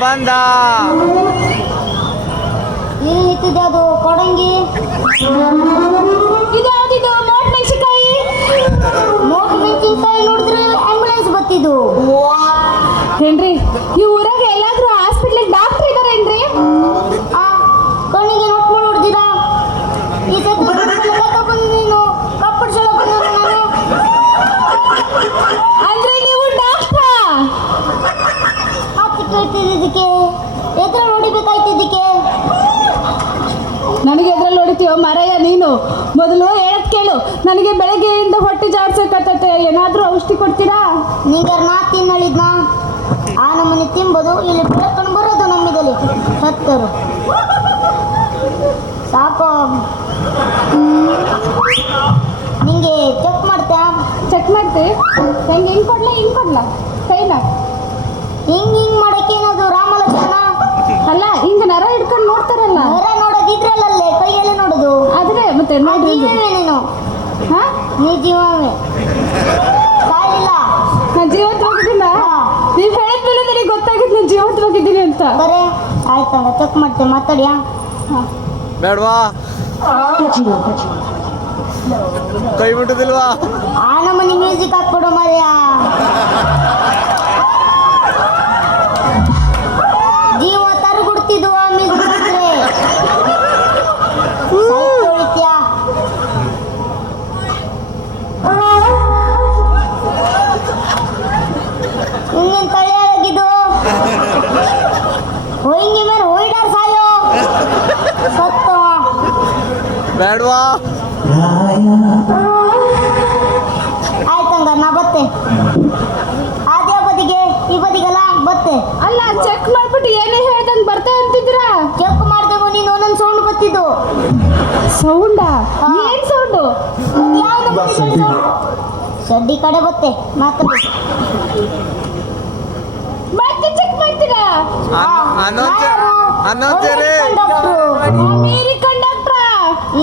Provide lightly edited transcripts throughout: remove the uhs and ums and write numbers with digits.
ಬಂದ ಏನಿತ್ತಿದೆ ಅದು ಕೊಡಂಗಿ ಇದ್ಯಾವ್ದಿದು ಮೋಟ್ ಮೆಣಸಿನಕಾಯಿ ನೋಡಿದ್ರೆ ಆಂಬುಲೆನ್ಸ್ ಬತ್ತಿದ್ದು ಏನ್ರಿ ಈ ಊರಾಗ ಎಲ್ಲಾದ್ರೂ ಹಾಸ್ಪಿಟ್ಲಿಗೆ ಡಾಕ್ಟರ್ ಇದಾರೇನ್ರಿ? ಆ ಕಣ್ಣಿಗೆ ನೋಟ್ ಮಾಡಿ ಹೊಡ್ದಿರಾ ಈ ಸತಿ ಬಂದು ನೀನು ಕಪ್ಪಡ್ಸಲ ಬಂದ ನಾನು ಅಂದ್ರೆ ನೀವು ಡಾಕ್ಟ್ರಾ? ಹಾಕಿ ಕೇಳ್ತಿದ್ದಕ್ಕೆ ಎದುರು ನೋಡಿಬೇಕಾಯ್ತಿದ್ದಕ್ಕೆ ನನಗೆ ಎದ್ರಲ್ಲಿ ಹೊಡಿತೀಯೋ ಮರಯ್ಯ ನೀನು? ಮೊದಲು ಹೇಳದ್ ಕೇಳು, ನನಗೆ ಬೆಳಗ್ಗೆಯಿಂದ ಹೊಟ್ಟೆ ಜಾಡ್ಸಕತ್ತೈತೆ, ಏನಾದ್ರೂ ಔಷಧಿ ಕೊಡ್ತೀರಾ? ನಿಂಗೆ ನಾ ತಿನ್ನಳಿದ್ನ ಆ ನಮ್ಮನೆ ತಿಂಬೋದು ಇಲ್ಲಿ ಬೆಳಕೊಂಡು ಬರೋದು ನಮ್ಮಿದಲ್ಲಿ ಸತ್ತರು ಸಾಕು. ನಿಂಗೆ ಚೆಕ್ ಮಾಡ್ತೀಯಾ? ಚೆಕ್ ಮಾಡ್ತಿ? ಹೆಂಗೆ ಹಿಂಗೆ ಕೊಡ್ಲಾ ಕೈನ? ಹಿಂಗ್ ಮಾಡಕ್ಕೆ ಏನದು ರಾಮಲಕ್ಷ್ಮಣ? ಅಲ್ಲ ಹಿಂಗೆ ನರ ಹಿಡ್ಕೊಂಡು ನೋಡ್ತಾರಲ್ಲ, ಹೊರ ನೋಡೋದಿದ್ರಲ್ಲೇ ಕೈಯಲ್ಲಿ ನೋಡೋದು ಆದ್ರೆ ಮತ್ತೆ ನೋಡ್ರಿ ಜೀವವೇ ನೀನು. ಹಾ, ನೀ ಜೀವವೇ ಸಾಯಿಲ್ಲ. ನಾನು ಜೀವಂತವಾಗಿದ್ದೀನ? ನೀವು ಹೇಳಿದ್ಮೇಲೆ ನನಗೆ ಗೊತ್ತಾಗಿದ್ದು ನಾನು ಜೀವಂತವಾಗಿದ್ದೀನಿ ಅಂತ. ಬರೇ ಆಯ್ತಂಗ ಚೆಕ್ ಮಾಡ್ತೇವೆ ಮಾತಾಡ್ಯಾ? ಬೇಡವಾ ಕೈ ಮುಟ್ಟುದಿಲ್ವಾ? ಆ ನಮ್ಮನೆ ಮ್ಯೂಸಿಕ್ ಹಾಕ್ಬಿಡು ಮರ್ಯಾ. ಜೀವ ತರಗುಡ್ತಿದ್ವು ಆ ಮ್ಯೂಸಿಕ್ ಹಾಕ್ರೆ ಹೊಳಿತ್ಯಾ? ಹಿಂಗೇನ್ ತಳಿಯಾಗಿದ್ದು ಹೊಯ್ಂಗಿ ಮೇಲೆ ಹೊಯ್ಡಾರ್ ಸಾಯೋ ಸತ್ತವ. ಬೇಡವಾ ಆಯ್ತಂಗ ನಾ ಬತ್ತೆ ಅದೇ ಬದಿಗೆ ಈ ಬದಿಗೆಲ್ಲ ಬತ್ತೆ. ಅಲ್ಲ ಚೆಕ್ ಮಾಡ್ಬಿಟ್ಟು ಏನೇ ಹೇಳ್ದಂಗೆ ಬರ್ತಾ ಅಂತಿದ್ದೀರಾ? ಚೆಕ್ ಮಾಡ್ದೇವು ನೀನು ಒಂದೊಂದು ಸೌಂಡ್ ಬತ್ತಿದ್ದು. ಸೌಂಡಾ? ಹಾ. ಏನ್ ಸೌಂಡು? ಯಾವ್ದು ಬತ್ತಿದ್ದು ಸೌಂಡ್? ಶಡ್ಡಿ ಕಡೆ ಬತ್ತೆ ಮಾತಾಡಿ. ಮತ್ತೆ ಚೆಕ್ ಮಾಡ್ತೀರಾ? ಅನ್ನೋಂಚೇರಿ ಅಮೇರಿಕನ್ ಡಾಕ್ಟ್ರಾ?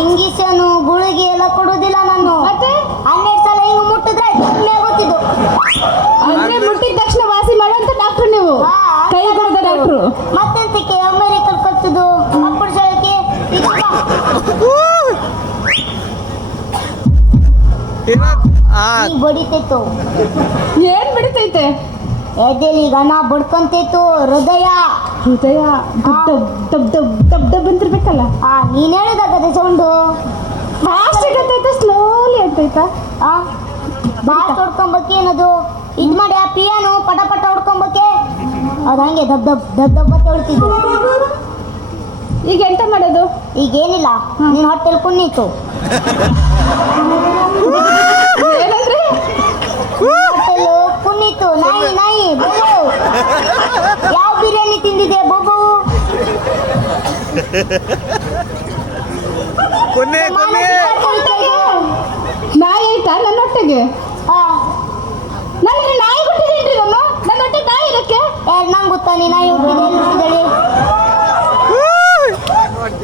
ಇಂಗಿಸನು ಗುಳಿಗೆ ಎಲ್ಲ ಕೊಡುದಿಲ್ಲ ನಾನು. ಮತ್ತೆ 12 ಸಲ ಹಿಂಗ್ ಮುಟ್ಟಿದ್ರೆ ಸುಮ್ಮನೆ ಗೊತ್ತಿದ್ದು. ಅಂದ್ರೆ ಮುಟ್ಟಿದ ತಕ್ಷಣ ವಾಸಿ ಮಾಡುವಂತ ಡಾಕ್ಟರ್ ನೀವು? ಕೈ ಕೊಡದ ಡಾಕ್ಟ್ರು? ಮತ್ತೆಂತಕ್ಕೆ ಅಮೆರಿಕಲ್ ಕಚ್ಚುದು ಅಪ್ಪಳ ಸಳಕ್ಕೆ ಬಡಿತೈತು. ಏನ್ ಬಿಡ್ತೈತೆ? ಎದೆಲಿ ಗನ ಬಡ್ಕೊಂತೈತು ಹೃದಯ dub dub dub dub dub ಅಂತಿರ್ಬೇಕಲ್ಲ. ನೀನ್ ಹೇಳಿದಾಗದೆ ಸೌಂಡು ಫಾಸ್ಟ್ ಆಗತ್ತೈತೆ ಸ್ಲೋಲಿ ಅಂತೈತಾ? ಬಾಸ್ ಹೊಡ್ಕೊಂಬಕ್ಕೆ ಏನದು ಇದ್ ಮಾಡಿ ಆ ಪಿಯಾನು ಪಟ ಪಟ ಹೊಡ್ಕೊಂಬಕ್ಕೆ ಅದು ಹಂಗೆ ದಬ್ ದಬ್ ದಬ್ ದಬ್ ಅಂತ ಹೊಡ್ತಿದ್ದು. ಈಗ ಎಂತ ಮಾಡೋದು? ಈಗೇನಿಲ್ಲ, ನಿನ್ ಹೊಟ್ಟೆಲ್ ಕುನ್ನೀತು. ಏನಂದ್ರೆ? ಹೊಟ್ಟೆಲು ಕುನ್ನೀತು. ನಾಯಿ ಬೋಬು ಯಾವ ಬಿರಿಯಾನಿ ತಿಂದಿದೆ ಬೋಬು? ನಾಯಿ ಆಯ್ತಾ ನನ್ನ ಹೊಟ್ಟೆಗೆ? ನನಗೆ ನಾಯಿ ಹುಟ್ಟಿದೇನ್ರಿ? ನನ್ನ ಹೊಟ್ಟೆ ನಾಯಿ ಇರಕ್ಕೆ ನಂಗೆ ಗೊತ್ತಾ ನೀ ನಾಯಿ ಹುಟ್ಟಿದೆ ಹುಟ್ಟಿದಳಿ?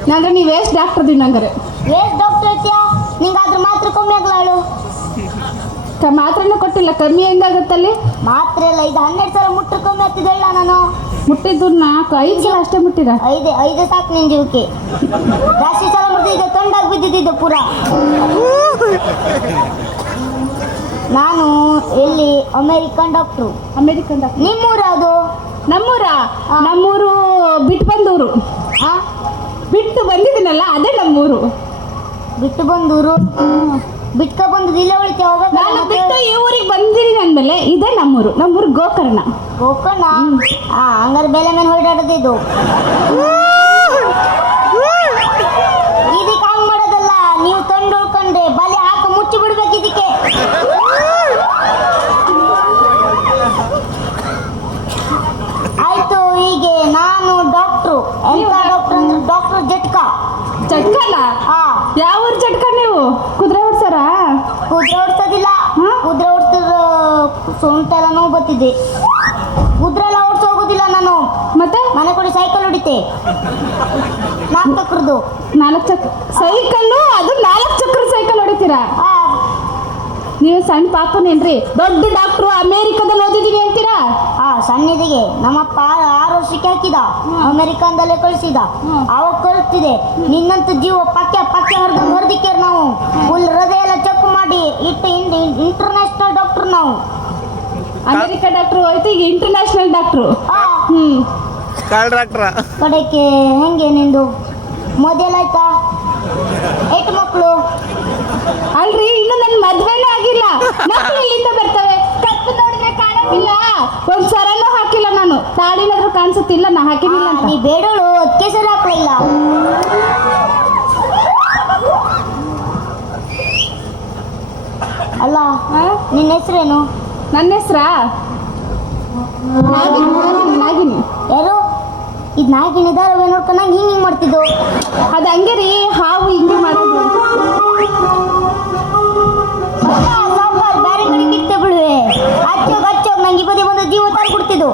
ನಂದ್ರೆ ನೀವು ವೇಸ್ಟ್ ಡಾಕ್ಟರ್ ನಂಗರೆ ವೇಸ್ಟ್ ಡಾಕ್ಟರ್ ಐತಿಯಾ? ನಿಂಗಾದ್ರೂ ಮಾತ್ರ ಕಮ್ಮಿ ಆಗ್ಲಾಳು. ಮಾತ್ರನೂ ಕೊಟ್ಟಿಲ್ಲ, ಕಮ್ಮಿ ಹೆಂಗಾಗತ್ತಲ್ಲಿ? ಮಾತ್ರ ಇಲ್ಲ, ಇದು 12 ಸಲ ಮುಟ್ಟ ಕಮ್ಮಿ ಆಗ್ತಿದ್ದಲ್ಲ ನಾನು. ಮುಟ್ಟಿದ್ದು 4-5 ಸಲ ಅಷ್ಟೇ ಮುಟ್ಟಿದ. ಐದು ಸಾಕು ನಿನ್ ಜೀವಕ್ಕೆ. ಜಾಸ್ತಿ ಸಲ ಮುಟ್ಟಿದ್ದೆ ತೊಂಡಾಗಿ ಬಿದ್ದಿದ್ದೆ ಪೂರ. ನಾನು ಎಲ್ಲಿ ಅಮೇರಿಕನ್ ಡಾಕ್ಟ್ರು. American doctor? ನಿಮ್ಮೂರು ಯಾವುದು? ನಮ್ಮೂರು ಬಿಟ್ಟು ಬಂದೂರು. ಬಿಟ್ಟು ಬಂದಿದ್ದೀನಲ್ಲ ಅದೇ ನಮ್ಮೂರು. ಬಿಟ್ಟು ಬಂದೂರು ಬಿಟ್ಕ ಬಂದು ಇಲ್ಲ ಉಳಿತೇವೆ. ನಾನು ಬಿಟ್ಟು ಈ ಊರಿಗೆ ಬಂದಿದ್ದೀನಿ ಅಂದಮೇಲೆ ಇದೇ ನಮ್ಮೂರು ಗೋಕರ್ಣ. ಗೋಕರ್ಣ? ಹಂಗಾರೆ ಬೆಲೆ ಮೇಲೆ ಹೊರಡಾಡದಿದ್ದು. ಇದಕ್ಕೆ ಹಂಗ್ ಮಾಡೋದಲ್ಲ, ನೀವು ತಂದು ಉಳ್ಕೊಂಡ್ರೆ ಬಲೆ ಹಾಕ ಮುಚ್ಚಿ ಬಿಡ್ಬೇಕು ಇದಕ್ಕೆ. ಆಯ್ತು, ಹೀಗೆ ನಾನು ಡಾಕ್ಟ್ರು. ಎಂತ ಡಾಕ್ಟ್ರು ಅಂದ್ರೆ ಡಾಕ್ಟ್ರು ಜಟ್ಕಾ. ಚಟ್ಕನ? ಯಾವ ಊರು ಚಟ್ಕ ನೀವು? ಕುದುರೆ ಹೊಡ್ಸಾರ? ಕುದುರೆ ಓಡಿಸೋದಿಲ್ಲ. ಕುದುರೆ ಓಡಿಸಿದ್ರು ಸೊಂಟೆಲ್ಲ ನೋವು ಬರ್ತಿದ್ದೆ. ಕುದುರೆ ಎಲ್ಲ ಓಡಿಸಿ ಹೋಗೋದಿಲ್ಲ ನಾನು. ಮತ್ತೆ ಮನೆ ಕೊಡಿ ಸೈಕಲ್ ಹೊಡಿತೆ. 4 ಚಕ್ರದ್ದು. 4 ಚಕ್ರ ಸೈಕಲ್ಲು? ಅದು 4 ಚಕ್ರ ಸೈಕಲ್ ಹೊಡಿತೀರಾ? ನೀವು ಸಣ್ಣ ಪಾಪನೇನ್ರಿ? ದೊಡ್ಡ ಡಾಕ್ಟ್ರು ಅಮೇರಿಕಾದಲ್ಲಿ ಓದಿದೀನಿ ಅಂತೀರಾ? ಸಣ್ಣದಿಗೆ ನಮ್ಮಪ್ಪ 6 ವರ್ಷಕ್ಕೆ ಹಾಕಿದ, ಅಮೆರಿಕಂದಲ್ಲೇ ಕಳಿಸಿದ. ಅವಾಗ ಕಳಿಸ್ತಿದೆ ನಿನ್ನಂತ ಜೀವ ಪಕ್ಕೆ ಪಕ್ಕೆ ಹೊರದಿಕ್ಕೇರ್ ನಾವು. ಫುಲ್ ಹೃದಯ ಎಲ್ಲ ಚೆಕ್ ಮಾಡಿ ಇಟ್ಟು ಇಂಟರ್ನ್ಯಾಷನಲ್ ಡಾಕ್ಟರ್ ನಾವು. ಅಮೆರಿಕ ಡಾಕ್ಟ್ರು ಹೋಯ್ತು, ಈಗ ಇಂಟರ್ನ್ಯಾಷನಲ್ ಡಾಕ್ಟ್ರು. ಆ, ಕಾಲ್ ಡಾಕ್ಟ್ರ. ಕಡೆಗೆ ಹೆಂಗೆ ನಿಂದು ಮೊದಲಾಯ್ತಾ? 8 ಮಕ್ಕಳು ಅಲ್ರಿ, ಇನ್ನು ನನ್ನ ಮದ್ವೆನೇ ಆಗಿಲ್ಲ. ಮಕ್ಕಳು ಎಲ್ಲಿಂದ ಬರ್ತವೆ? ಕತ್ತು ನೋಡಿದ್ರೆ ಕಾಣೋದಿಲ್ಲ. ಒಂದ್ ಸರನೂ ಹಾಕಿಲ್ಲ ನಾನು. ತಾಳಿನಾದ್ರೂ ಕಾಣಿಸುತ್ತಿಲ್ಲ, ನಾ ಹಾಕಿನಿಲ್ಲ ಅಂತ. ನೀ ಬೇಡಳು ಅದಕ್ಕೆ ಸರಿ ಹಾಕ್ಲಿಲ್ಲ. ಅಲ್ಲ ನಿನ್ನ ಹೆಸರೇನು? ನನ್ನ ಹೆಸ್ರಾ ನಾಗಿನಿ. ಯಾರು ಇದು ನಾಗಿನ ಧಾರಾವಾಹಿ ನೋಡ್ಕೊಂಡು ನಂಗೆ ಹಿಂಗೆ ಮಾಡ್ತಿದ್ದು? ಅದು ಹಂಗೆ ರೀ, ಹಾವು ಹಿಂಗೆ ಮಾಡೋದು. ಸಾವುಕಾರ ಬೇರೆ ಕಡೆ ಕಿತ್ತೆ ಬಿಡುವೆ. ಹಚ್ಚೋಗ್ ನಂಗೆ ಈ ಬದಿ ಒಂದು ಜೀವ ತರ ಕೊಡ್ತಿದ್ದು.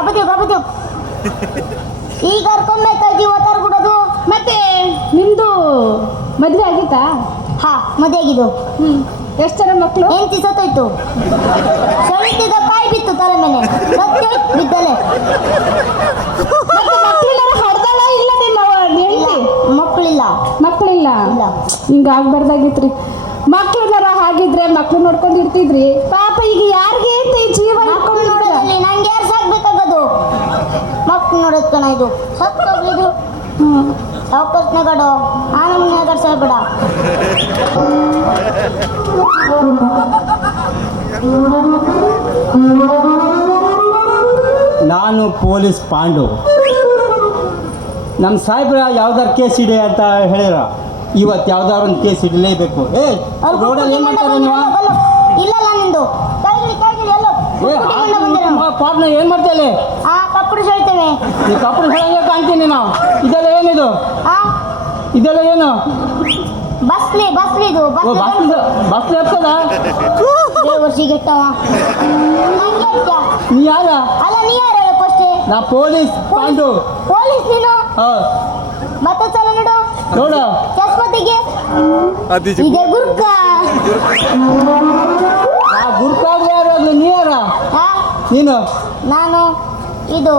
ಅಬದ್ಯೋಗ್ ಈಗ ಅರ್ಕೊಂಬೇಕ ಜೀವ ತರ ಕೊಡೋದು. ಮತ್ತೆ ನಿಮ್ದು ಮದ್ವೆ ಆಗಿತ್ತಾ? ಹಾ, ಮದುವೆ ಆಗಿದ್ದು. ಎಷ್ಟು ಜನ ಮಕ್ಕಳು? ಹೆಂಡತಿ ಸತ್ತೋಯ್ತು. ಸಳಿತಿದ್ದ ಕಾಯಿ ಬಿತ್ತು ತಲೆ ಮೇಲೆ, ಸತ್ತೋಯ್ತು ಬಿದ್ದಲೆ. ಹೊಡೆದಲ್ಲ ಇಲ್ಲ ನಿನ್ನ ಹೆಂಡತಿ? ಮಕ್ಕಳಿಲ್ಲ. ಮಕ್ಕಳಿಲ್ಲ? ಇಲ್ಲ. ಹಿಂಗ ಆಗ್ಬಾರ್ದಾಗಿತ್ರಿ. ಮಕ್ಳಿದಾರ ಹಾಗಿದ್ರೆ ಮಕ್ಳು ನೋಡ್ಕೊಂಡು ಇರ್ತಿದ್ರಿ. ಪಾಪ ಈಗ ಯಾರಿಗೆ ಅಂತ ಈ ಜೀವ ಮಕ್ಕಳು ನೋಡೋದಲ್ಲಿ ನಂಗೆ ಯಾರು ಸಾಕ್ಬೇಕಾಗದು? ಮಕ್ಕಳು ನೋಡೋದ್ ಕಣ ಇದು. ಸತ್ತೋಗ್ಲಿದು ಸಾವುಕಾರಸ್ನಾಗಡು ಆನಮನೆಗಾರ ಸಾಯ್ಬೇಡ. ನಾನು ಪೊಲೀಸ್ ಪಾಂಡು. ನಮ್ಮ ಸಾಹೇಬ್ರ ಯಾವ್ದಾರು ಕೇಸ್ ಇದೆ ಅಂತ ಹೇಳಿರ, ಇವತ್ತು ಯಾವ್ದಾದ್ರು ಒಂದು ಕೇಸ್ ಇಡಲೇಬೇಕು. ರೋಡಲ್ಲಿ ಏನು ಮಾಡ್ತಾರೆ ನೀವು? ಇಲ್ಲಲ್ಲ ನಿಂದು ಕಾಯ್ಗಿಡಿ ಎಲ್ಲ ಪಾಪ್ನ ಏನು ಮಾಡ್ತೇವೆ? ಕಪ್ಪಡು ಹೇಳ್ತೇವೆ. ಈ ಕಪ್ಪಡು ಹೇಳಂಗೆ ಕಾಣ್ತೀನಿ ನಾವು. ಇದೆಲ್ಲ ಏನಿದು? ಇದೆಲ್ಲ ಏನು? ಬಸ್ಲಿ ಇದು ಬಸ್ ಎತ್ತದ ವರ್ಷಿಗೆ ನೀ ಯಾರ? ಅಲ್ಲ ನೀ ಯಾರು ಹೇಳಕ್ಕಷ್ಟೇ? ನಾ ಪೊಲೀಸ್ ಪಾಂಡು. ಪೊಲೀಸ್ ನೀನು? ಮತ್ತೆ ಚಲ ನೋಡು ನೋಡು ಚಸ್ಮತಿಗೆ ಇದೆ ಗುರ್ಕ. ನಾ ಗುರ್ಕಾದ್ರೆ ಯಾರು? ನೀ ಯಾರ? ನೀನು? ನಾನು ಇದು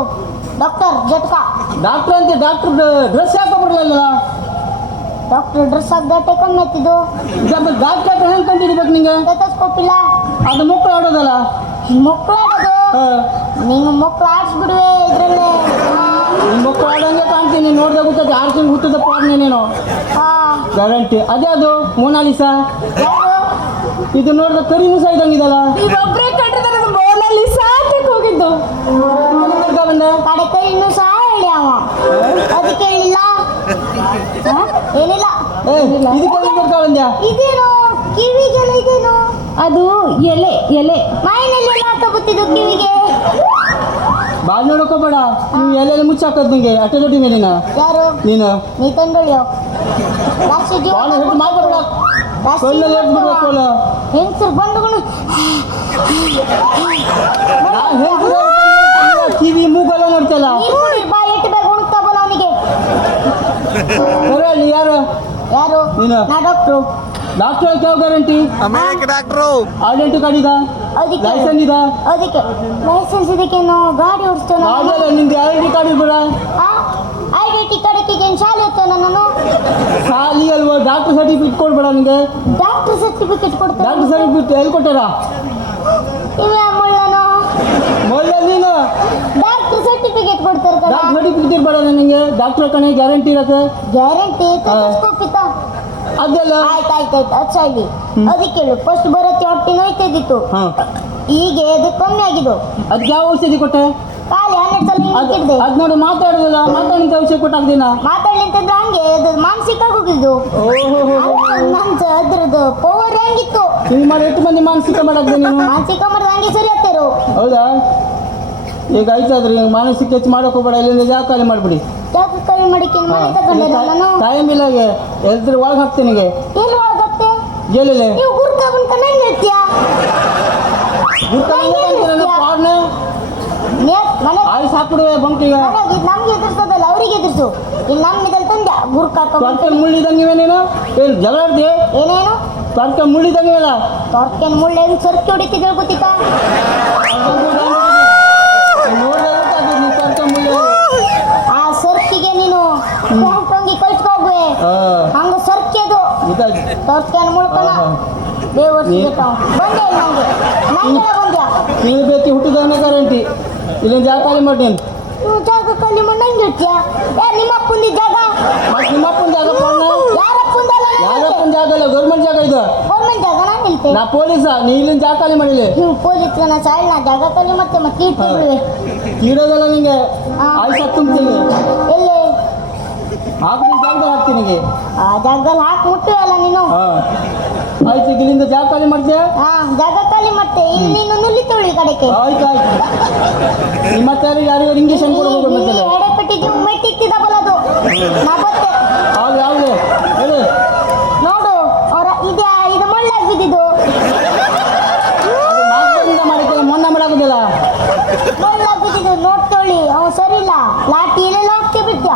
ಡಾಕ್ಟರ್ ಜಟ್ಕಾ. ಡಾಕ್ಟರ್ ಅಂತ ಡಾಕ್ಟರ್ ಡ್ರೆಸ್ ಹಾಕೋಬಿಡ್ಲಲ್ಲ. ಡಾಕ್ಟರ್ ಡ್ರೆಸ್ ಹಾಕ್ದೆ ಕಮ್ಮಿ ಎತ್ತಿದ್ದು. ಡಾಕ್ಟರ್ ಹೆಂಗೆ ಕಂಡು ಹಿಡಿಬೇಕು ನಿಂಗೆ? ಸ್ಟೆಥೋಸ್ಕೋಪ್ ಇಲ್ಲ. ಅದು ಮಕ್ಕಳು ಆಡೋದಲ್ಲ. ಮಕ್ಕಳು ಆಡೋದು ನಿಂಗೆ ಮಕ್ಕಳು ಆಡ್ಸ್ಬಿಡುವೆ ಇದ್ರಲ್ಲೇ. ನಿಮ್ಮ ಮಕ್ಕಳು ಆಡೋಂಗೆ ಕಾಣ್ತೀನಿ, ನೋಡ್ದೆ ಗೊತ್ತದ 6 ತಿಂಗಳು ಹುಟ್ಟದ ಪಾಡ್ನೆ ನೀನು ಗ್ಯಾರಂಟಿ. ಅದೇ ಅದು ಮೊನಾಲಿಸಾ. ಇದು ನೋಡಿದ್ರೆ ಕರಿನೂ ಸಹ ಇದ್ದಂಗಿದಲ್ಲ. ಒಬ್ಬರೇ ಕಂಡಿದ್ದಾರೆ ಮೊನಾಲಿಸಾ ಅಂತ ಹೋಗಿದ್ದು. ಬಂದೆ ಕಡೆ ಕರಿನೂ ಸಹ ಹೇಳಿ ಅವ ಅದಕ್ಕೆ ಹೇಳಿಲ್ಲ. ಏನಿಲ್ಲ. ಇದಕ್ಕೆ ಬಂದ್ಯಾ? ಇದೇನು ಕಿವಿಗೆಲ್ಲ ಇದೇನು? ಅದು ಎಲೆ ಮೈನಲ್ಲಿ ಹಾಕಬತ್ತಿದ್ದು ಕಿವಿಗೆ. ಬಾಲ್ ನೋಡಕೋಬೇಡ, ನೀವು ಎಲ್ಲೆಲ್ಲ ಮುಚ್ಚಾಕದ್ ನಿಂಗೆ ಅಟ್ಟೆ ದೊಡ್ಡಿ ಮೇಲಿನ. ಯಾರು ನೀನು? ನೀ ತಂದೊಳ್ಯೋ ರಾಷ್ಟ್ರೀಯ ಜೀವ ಮಾತಾಡ ಹೆಂಗಸರು ಬಂಡುಗಳು ಕಿವಿ ಮೂಗೆಲ್ಲ ನೋಡ್ತಲ್ಲ. ಬಾ ಎಟ್ಟು ಬೇಗ ಉಣ್ತಾ ಬಲ್ಲ ಅವನಿಗೆ. ಯಾರು? ನೀನು? ನಾ ಡಾಕ್ಟ್ರು. ಡಾಕ್ಟರ್ ಯಾವ guarantee? America doctor. Identity card ಇದ? ಲೈಸೆನ್ಸ್ ಇದ? ಅದಕ್ಕೆ ಲೈಸೆನ್ಸ್ ಇದಕ್ಕೇನು ಗಾಡಿ ಓಡಿಸ್ತೇನೆ. ನಿಮ್ದು ಐಡೆಂಟಿ ಕಾರ್ಡ್ ಇರ್ಬೇಡ. ಐಡೆಂಟಿ ಕಾರ್ಡ್ ಏನು ಶಾಲೆ ಇರ್ತೇನೆ ನಾನು? ಶಾಲಿ ಅಲ್ವಾ? ಡಾಕ್ಟರ್ ಸರ್ಟಿಫಿಕೇಟ್ ಕೊಡ್ಬೇಡ ನಿಮಗೆ. ಡಾಕ್ಟರ್ ಸರ್ಟಿಫಿಕೇಟ್ ಕೊಡ್ತಾರೆ. ಡಾಕ್ಟರ್ ಸರ್ಟಿಫಿಕೇಟ್ ಎಲ್ಲಿ ಕೊಟ್ಟಾರ? ಇವೇ ಮುಳ್ಳನು ಮೊದಲ ನೀನು ಡಾಕ್ಟರ್ ಸರ್ಟಿಫಿಕೇಟ್ ಕೊಡ್ತಾರೆ. ಡಾಕ್ಟರ್ ಸರ್ಟಿಫಿಕೇಟ್ ಇರ್ಬೇಡ ನನಗೆ. ಡಾಕ್ಟರ್ ಕಣೆ ಗ್ಯಾರಂಟಿ ಇರತ್ತೆ. ಗ್ಯಾರಂಟಿ ಸ್ಕೋಪಿತ ಅದೆಲ್ಲ ಆಯ್ತು ಅಚ್ಚಾಗಿ ಅದಕ್ಕೆ ಹೇಳು. ಫಸ್ಟ್ ಬರುತ್ತೆ ಹೊಟ್ಟೆ ನೋಯ್ತಿದ್ದಿತ್ತು, ಈಗ ಅದು ಕಮ್ಮಿ ಆಗಿದ್ದು. ಅದಕ್ಕೆ ಯಾವ ಔಷಧಿ ಕೊಟ್ಟೆ? ಖಾಲಿ 12 ಸಲ ಹಿಂಗಿಡ್ದೆ. ಅದ್ ನೋಡಿ ಮಾತಾಡೋದಿಲ್ಲ, ಮಾತಾಡಿದ ಔಷಧಿ ಕೊಟ್ಟಾಗ್ದಿನ ಮಾತಾಡ್ಲಿ ಅಂತಂದ್ರೆ ಹಂಗೆ ಅದು ಮಾನಸಿಕ ಹೋಗಿದ್ದು. ಅದ್ರದ್ದು ಪವರ್ ಹೆಂಗಿತ್ತು? ಹಿಂಗ್ ಮಾಡಿ ಎಷ್ಟು ಮಂದಿ ಮಾನಸಿಕ ಮಾಡಾಕ್ದೆ ನೀನು? ಮಾನಸಿಕ ಮಾಡಿದ್ರೆ ಹಂಗೆ ಸರಿ ಆಗ್ತಾರೋ? ಹೌದಾ? ಈಗ ಆಯ್ತಾದ್ರಿ, ಮಾನಸಿಕ ಹೆಚ್ಚು ಮಾಡಕ್ ಹೋಗ್ಬೇಡ. ಇಲ್ಲಿಂದ ಜಾಗ ಖಾಲಿ ಮಾಡ್ಬಿಡಿ. ಜಾಗ ಖಾಲಿ ಮಾಡಿಕೆ ಮನೆ ತಗೊಂಡೆ ನಾನು. ಟೈಮ್ ಇಲ್ಲ, ಎಲ್ದ್ರ ಒಳಗೆ ಹಾಕ್ತೀನಿ. ಎಲ್ಲಿ ಒಳಗತ್ತೆ? ಜೈಲಲ್ಲಿ ನೀವು ಗುರ್ಕ ಬಂದ್ಕೊಂಡು ಹೆಂಗ್ ಹೇಳ್ತೀಯಾ? ಮನೆ ಆಯ್ಸ್ ಹಾಕ್ಬಿಡುವೆ ಬಂಕಿಗೆ. ನಮ್ಗೆ ಎದುರ್ಸೋದಲ್ಲ, ಅವ್ರಿಗೆ ಎದುರ್ಸು. ಇಲ್ಲಿ ನಮ್ಮ ಇದಲ್ಲಿ ತಂದೆ ಗುರ್ಕ ತೊರ್ಕೆ ಮುಳ್ಳಿದಂಗಿವೆ ನೀನು. ಏನು ಜಗಳ ಆಡ್ದಿ? ಏನೇನು ತೊರ್ಕೆ ಮುಳ್ಳಿದಂಗಿವೆಲ್ಲ. ತೊರ್ಕೆನ್ ಮುಳ್ಳು ಹೆಂಗ್ ಸರ್ಕಿ ಹೊಡಿತಿದ್ರು ಗೊತ್ತಿತ್ತಾ? ಪ್ಯಾಂಟ್ ಅಂಗಿ ಕಳ್ಸ್ಕೋಗುವೆ ಹಂಗ ಸರ್ಕೆದು ಗೊತ್ತಾಯ್ತು ಸರ್ಕೆನ ಮುಳ್ಕನ ಬೇವರ್ಸಿಗೆ ಬಂದೆ ನಂಗೆ ನಂಗೆ ಬಂದ್ಯಾ ನೀವು ಬೇಕಿ ಹುಟ್ಟಿದವನೇ ಗ್ಯಾರಂಟಿ ಇಲ್ಲೊಂದು ಜಾಗ ಖಾಲಿ ಮಾಡ್ತೇನೆ ನೀವು ಜಾಗ ಖಾಲಿ ಮಾಡಿ ನಂಗೆ ಹೇಳ್ತೀಯ ನಿಮ್ಮ ಅಪ್ಪಂದಿ ಜಾಗ ಮತ್ತೆ ನಿಮ್ಮ ಅಪ್ಪನ ಜಾಗ ಫೋನ್ ಯಾರಪ್ಪಂದಲ್ಲ ಯಾರಪ್ಪನ ಜಾಗ ಅಲ್ಲ ಗೌರ್ಮೆಂಟ್ ಜಾಗ ಇದು ಗೌರ್ಮೆಂಟ್ ಜಾಗ ನಾನು ನಿಲ್ತೆ ನಾ ಪೊಲೀಸ ನೀ ಇಲ್ಲಿಂದ ಜಾಗ ಖಾಲಿ ಮಾಡಿಲ್ಲ ನೀವು ಪೊಲೀಸ್ನ ಸಾಯಿಲ್ ನಾ ಜಾಗ ಖಾಲಿ ಮತ್ತೆ ಕೀರ್ತಿ ಬಿಡುವೆ ತೀರೋದಲ್ಲ ನಿಂಗೆ ಆಯ್ತು ತುಂಬ್ತೀನಿ ಎಲ್ಲಿ ಹಾಕ್ತೀನಿ ಜಾಗದಲ್ಲಿ ಹಾಕ್ತೀನಿ ನಿಂಗೆ ಆ ಜಾಗದಲ್ಲಿ ಹಾಕಿ ಮುಟ್ಟುವಲ್ಲ ನೀನು ಆಯ್ತು ಈಗ ಇಲ್ಲಿಂದ ಜಾಗ ಖಾಲಿ ಮಾಡ್ತೀಯ ಹಾ ಜಾಗ ಖಾಲಿ ಮತ್ತೆ ಇಲ್ಲಿ ನೀನು ನುಲ್ಲಿತೋಳಿ ಕಡೆಗೆ ಆಯ್ತು ಆಯ್ತು ನಿಮ್ಮ ಮತ್ತೆ ಯಾರಿಗಾರು ಇಂಜೆಕ್ಷನ್ ಕೊಡಬೇಕು ಮತ್ತೆ ಎಡೆಪಟ್ಟಿಗೆ ಮೆಟ್ಟಿಕ್ಕಿದ ಬಲದು ನಾ ಬತ್ತೆ ಆಗ ಯಾವ್ದು ಹೇಳು ನೋಡು ಅವರ ಇದು ಮಳ್ಳಾಗಿ ಬಿದ್ದಿದ್ದು ಮಾತಿಂದ ಮಾಡಿದ್ದಲ್ಲ ಮೊನ್ನೆ ಮಾಡಾಕೋದಿಲ್ಲ ಮಳ್ಳಾಗಿ ಬಿದ್ದಿದ್ದು ನೋಡ್ತೋಳಿ ಅವ ಸರಿ ಇಲ್ಲ ಲಾಟಿ ಎಲ್ಲ ಹಾಕ್ತಿ ಬಿಟ್ಟ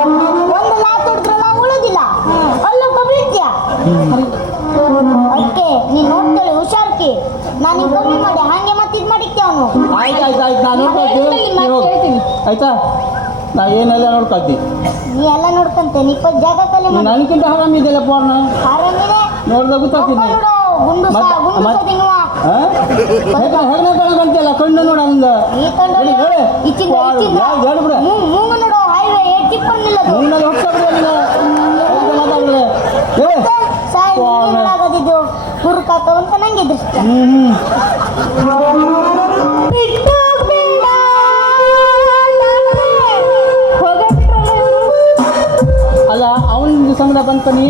ಒಂದು ಲಾಟ್ ಹೊಡೆದ್ರಲ್ಲ ಉಳಿದಿಲ್ಲ ಅಲ್ಲೊಬ್ಬ ಬೀಳ್ತೀಯ ಅದಕ್ಕೆ ನೀನ್ ನೋಡ್ತೇಳಿ ಹುಷಾರ್ಕಿ ನಾನು ನಿನ್ ಕಮ್ಮಿ ಮಾಡಿ ಹಂಗೆ ಮತ್ತೆ ಇದು ಮಾಡಿದ್ದೆ ಅವನು ಆಯ್ತು ಆಯ್ತು ಆಯ್ತು ನಾನು ನೋಡ್ಕೊಳ್ತೀನಿ ಆಯ್ತಾ ನಾ ಏನೆಲ್ಲ ನೋಡ್ಕೊಳ್ತೀನಿ ನೀ ಎಲ್ಲ ನೋಡ್ಕಂತೆ ನೀ ಇಪ್ಪತ್ತು ಜಾಗ ಖಾಲಿ ಮಾಡಿ ನನಗಿಂತ ಆರಾಮ ಇದೆಯಲ್ಲ ಪೋರ್ನ ಆರಾಮಿದೆ ನೋಡ್ದಾಗ ಗೊತ್ತಾಗ್ತೀನಿ ಗುಂಡು ತಿನ್ನುವ ಹೆಗ್ನೆ ಕಾಣಕಂತಿಲ್ಲ ಕಣ್ಣು ನೋಡ ಅಂದ ಈ ಕಂಡು ಇಚ್ಚಿಂದ ಹೇಳು ಬಿಡ ಮೂಗು ನೋಡು ಹೈವೇ ಟಿಪ್ಪನ್ ನಿಲ್ಲದು ನೀನಲ್ಲಿ ಹೋಗ್ತಾಬಿಡ್ರೆ ಮಾತಾಡಿದ್ರೆ ಹೇಳು ಸಾಯಿದು ಹುರುಕಾಕವಂತ ನಂಗೆ ದೃಷ್ಟಿ ಅಲ್ಲ ಅವನ ಸಂಬಂಧ ಬಂತ ನೀ